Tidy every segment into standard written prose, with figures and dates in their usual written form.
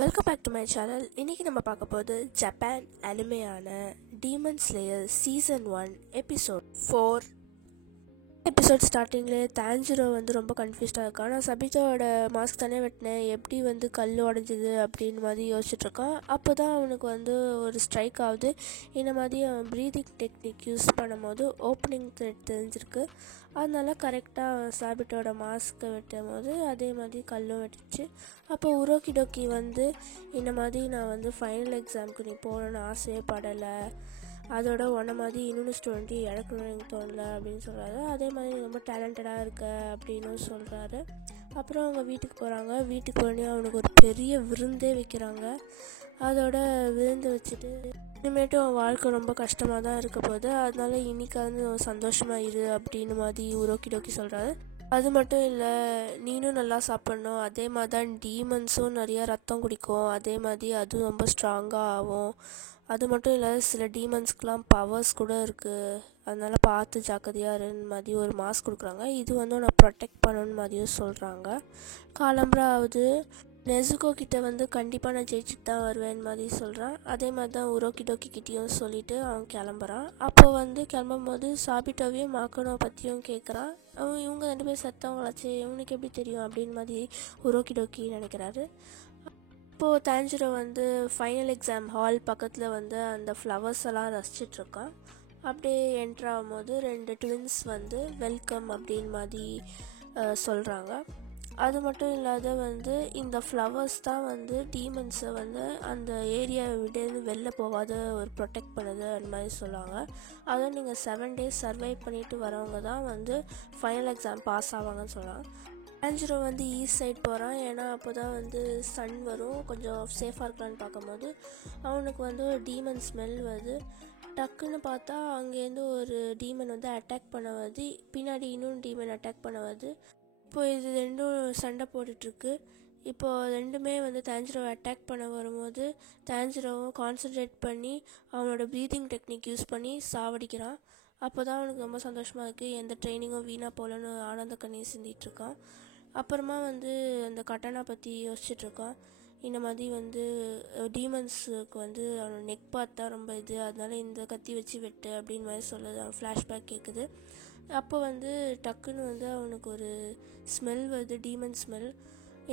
Welcome back to my channel. இன்றைக்கி நம்ம பார்க்க போது ஜப்பான் அனிமையான Demon Slayer season 1 episode 4. Episode ஸ்டார்டிங்லேயே தாஞ்சிரோ ரொம்ப கன்ஃபியூஸ்டாக இருக்கா. நான் சபிதாவோட மாஸ்க் தானே வெட்டினேன், எப்படி கல் உடஞ்சிது அப்படின்னு மாதிரி யோசிச்சுட்ருக்கான். அப்போ தான் அவனுக்கு ஒரு ஸ்ட்ரைக் ஆகுது. இந்த மாதிரி அவன் ப்ரீதிங் டெக்னிக் யூஸ் பண்ணும் போது ஓப்பனிங் த்ரெட் தெரிஞ்சிருக்கு. அதனால கரெக்டாக சாபிட்டோட மாஸ்க்கை வெட்டும் போது அதே மாதிரி கல்லும் வெட்டுச்சு. அப்போ உரோக்கிடோக்கி இந்த மாதிரி நான் ஃபைனல் எக்ஸாமுக்கு நீ போகணுன்னு ஆசையே படலை, அதோட உன்ன மாதிரி இன்னொன்று ஸ்டூடெண்ட்டு இழக்கணும்னு எனக்கு தோணலை அப்படின்னு சொல்கிறாரு. அதே மாதிரி ரொம்ப டேலண்டடாக இருக்க அப்படின்னு சொல்கிறாரு. அப்புறம் அவங்க வீட்டுக்கு போகிறாங்க. வீட்டுக்கு போனே அவனுக்கு ஒரு பெரிய விருந்தே வைக்கிறாங்க. அதோட விருந்து வச்சுட்டு இனிமேட்டும் அவன் வாழ்க்கை ரொம்ப கஷ்டமாக தான் இருக்க போகுது, அதனால இன்னைக்காவது சந்தோஷமாக இரு அப்படின்னு மாதிரி உரோக்கிடோக்கி சொல்கிறாரு. அது மட்டும் இல்லை, நீனும் நல்லா சாப்பிட்ணும், அதே மாதிரி தான் டீமன்ஸும் நிறையா ரத்தம் குடிக்கும், அதே மாதிரி அதுவும் ரொம்ப ஸ்ட்ராங்காக ஆகும். அது மட்டும் இல்லை, சில டீமன்ஸ்க்கெலாம் பவர்ஸ் கூட இருக்குது, அதனால் பார்த்து ஜாக்கிரதையாக இருன்னு மாதிரி ஒரு மாஸ்க் கொடுக்குறாங்க. இது நான் ப்ரொடெக்ட் பண்ணணுன்னு மாதிரியும் சொல்கிறாங்க. காலம்பராவது நெசுகோ கிட்ட கண்டிப்பாக நான் ஜெயிச்சுட்டு தான் வருவேன் மாதிரி சொல்கிறான். அதே மாதிரி தான் உரோக்கிடோக்கி கிட்டேயும் சொல்லிவிட்டு அவன் கிளம்புறான். அப்போ கிளம்பும் போது சாபிட்டோவையும் மாக்கனோ பற்றியும் கேட்குறான். அவன் இவங்க 2 பேர் செத்தவங்களாச்சு, இவனுக்கு எப்படி தெரியும் அப்படின்னு மாதிரி உரோக்கிடோக்கி நினைக்கிறாரு. இப்போது தாஞ்சிரோ ஃபைனல் எக்ஸாம் ஹால் பக்கத்தில் அந்த ஃப்ளவர்ஸ் எல்லாம் ரசிச்சிட்ருக்கான். அப்படியே என்ட்ரு ஆகும்போது 2 ட்வின்ஸ் வெல்கம் அப்படின்னு மாதிரி சொல்கிறாங்க. அது மட்டும் இல்லாத இந்த ஃப்ளவர்ஸ் தான் டீமன்ஸை அந்த ஏரியாவை விட்டு வெளில போகாத ஒரு ப்ரொடெக்ட் பண்ணுது அந்த மாதிரி சொல்லுவாங்க. அதுவும் நீங்கள் 7 days சர்வை பண்ணிட்டு வரவங்க தான் ஃபைனல் எக்ஸாம் பாஸ் ஆவாங்கன்னு சொல்லலாம். தாஞ்சிரோ ஈஸ்ட் சைட் போகிறான். ஏன்னா அப்போ தான் சன் வரும், கொஞ்சம் சேஃபாக இருக்கலான்னு பார்க்கும்போது அவனுக்கு ஒரு டீமன் ஸ்மெல் வருது. டக்குன்னு பார்த்தா அங்கேருந்து ஒரு டீமன் அட்டாக் பண்ண வருது, பின்னாடி இன்னொன்று டீமன் அட்டாக் பண்ண வருது. இப்போ இது 2ம் சண்டை போட்டுட்ருக்கு. இப்போது 2மே தாஞ்சிரோவை அட்டாக் பண்ண வரும்போது தாஞ்சிரோவும் கான்சன்ட்ரேட் பண்ணி அவனோட ப்ரீதிங் டெக்னிக் யூஸ் பண்ணி சாவடிக்கிறான். அப்போ தான் அவனுக்கு ரொம்ப சந்தோஷமாக இருக்குது, எந்த ட்ரைனிங்கும் வீணாக போகலன்னு ஆனந்த கண்ணீர் சிந்திகிட்ருக்கான். அப்புறமா அந்த கட்டானா பற்றி யோசிச்சுட்ருக்கான். இந்த மாதிரி டீமன்ஸுக்கு அவனோட நெக் பார்த்தா ரொம்ப அதனால இந்த கத்தி வச்சு வெட்டு அப்படின்னு மாதிரி சொல்லுது. அவன் ஃப்ளாஷ்பேக் கேட்குது. அப்போ டக்குன்னு அவனுக்கு ஒரு ஸ்மெல் வருது, டீமன் ஸ்மெல்.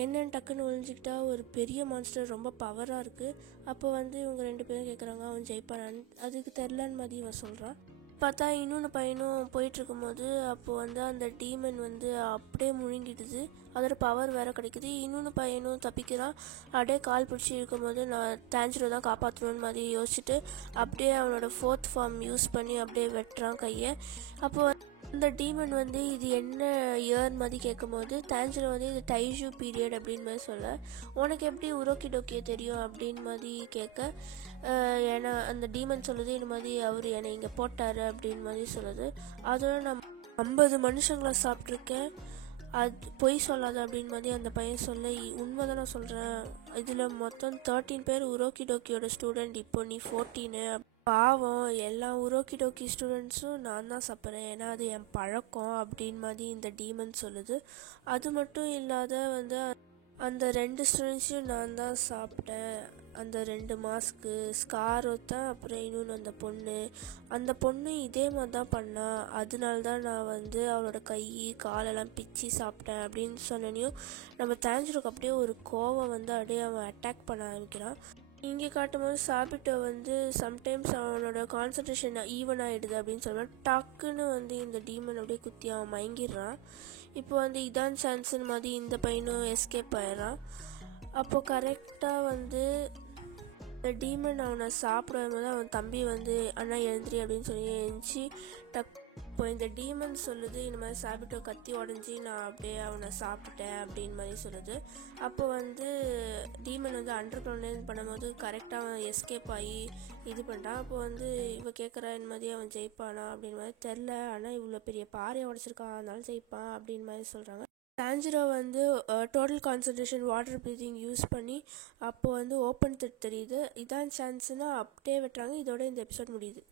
என்னென்னு டக்குன்னு ஒழிஞ்சிக்கிட்டா ஒரு பெரிய மான்ஸ்டர் ரொம்ப பவராக இருக்குது. அப்போ இவங்க 2 பேரும் கேட்குறாங்க அவன் ஜெயிப்பானான்னு. அதுக்கு தெரிலன்னு மாதிரி இவன் சொல்கிறான். பார்த்தா இன்னொன்று பையனும் போயிட்டுருக்கும்போது அப்போது அந்த டீமன் அப்படியே முழுங்கிடுது, அதோட பவர் வேறு கிடைக்குது. இன்னொன்று பையனும் தப்பிக்கிறான். அப்படியே கால் பிடிச்சி இருக்கும்போது நான் தாஞ்சிரோ தான் காப்பாற்றணுன்னு மாதிரி யோசிச்சுட்டு அப்படியே அவனோட 4th ஃபார்ம் யூஸ் பண்ணி அப்படியே வெட்டுறான் கையை. அப்போது அந்த டீமன் இது என்ன இயர் மாதிரி கேட்கும்போது தாஞ்சிரோ இது டைஜூ பீரியட் அப்படின்னு மாதிரி சொல்ல, உனக்கு எப்படி உரோக்கிடோக்கியை தெரியும் அப்படின்னு மாதிரி கேட்க, ஏன்னா அந்த டீமன் சொல்லுது இந்த மாதிரி அவர் என்னை இங்கே போட்டார் அப்படின்னு மாதிரி சொல்லுது. அதோட நான் 50 மனுஷங்களை சாப்பிட்ருக்கேன், அது பொய் சொல்லாத அப்படின்னு மாதிரி அந்த பையன் சொல்ல, உண்மை தான் நான் சொல்கிறேன், இதில் மொத்தம் 13 பேர் உரோக்கிடோக்கியோட ஸ்டூடெண்ட், இப்போ நீ 14. பாவம், எல்லா உரோக்கிடோக்கி ஸ்டூடெண்ட்ஸும் நான் தான் சாப்பிட்றேன், ஏன்னா அது என் பழக்கம் அப்படின்னு மாதிரி இந்த டீமன் சொல்லுது. அது மட்டும் இல்லாத அந்த 2 ஸ்டூடெண்ட்ஸையும் நான் தான் சாப்பிட்டேன், அந்த 2 மாஸ்க்கு ஸ்காரோ தான், அப்புறம் இன்னொன்று அந்த பொண்ணு இதே மாதிரி தான் பண்ணா, அதனால தான் நான் அவளோட கை காலெல்லாம் பிச்சு சாப்பிட்டேன் அப்படின்னு சொன்னனையும் நம்ம தாஞ்சிரோக்கு அப்படியே ஒரு கோவம் அப்படியே அவன் அட்டாக் பண்ண ஆரம்பிக்கிறான். இங்கே காட்டும்போது சாபிட்டோ சம்டைம்ஸ் அவனோட கான்சன்ட்ரேஷன் ஈவன் ஆகிடுது அப்படின்னு சொல்லுவான். டக்குன்னு இந்த டீமன் அப்படியே குத்தி அவன் மயங்கிடுறான். இப்போ இதான் சான்ஸ்ன்னு மாதிரி இந்த பையனும் எஸ்கேப் ஆயிடுறான். அப்போது கரெக்டாக இந்த டீமன் அவனை சாப்பிடும் போது அவன் தம்பி அண்ணா எழுந்திரி அப்படின்னு சொல்லி எழுந்துச்சி இப்போ இந்த டீமன் சொல்லுது இந்த மாதிரி சாபிட்டோ கத்தி உடஞ்சி நான் அப்படியே அவனை சாப்பிட்டேன் அப்படின்னு மாதிரி சொல்லுது. அப்போ டீமன் அண்டர் கிரவுண்ட் பண்ணும்போது கரெக்டாக அவன் எஸ்கேப் ஆகி இது பண்ணிட்டான். அப்போ இவ கேட்குறா இந்த மாதிரி அவன் ஜெயிப்பானா அப்படின்னு மாதிரி தெரில, ஆனால் இவ்வளோ பெரிய பாறையை உடச்சிருக்கான் அதனால ஜெயிப்பான் அப்படின்னு மாதிரி சொல்கிறாங்க. Tanjiro total concentration water breathing use பண்ணி அப்போது ஓப்பன் த்ரெட் தெரியுது, இதான் சான்ஸ்னால் அப்படியே வெட்டுறாங்க. இதோட இந்த எபிசோட் முடியுது.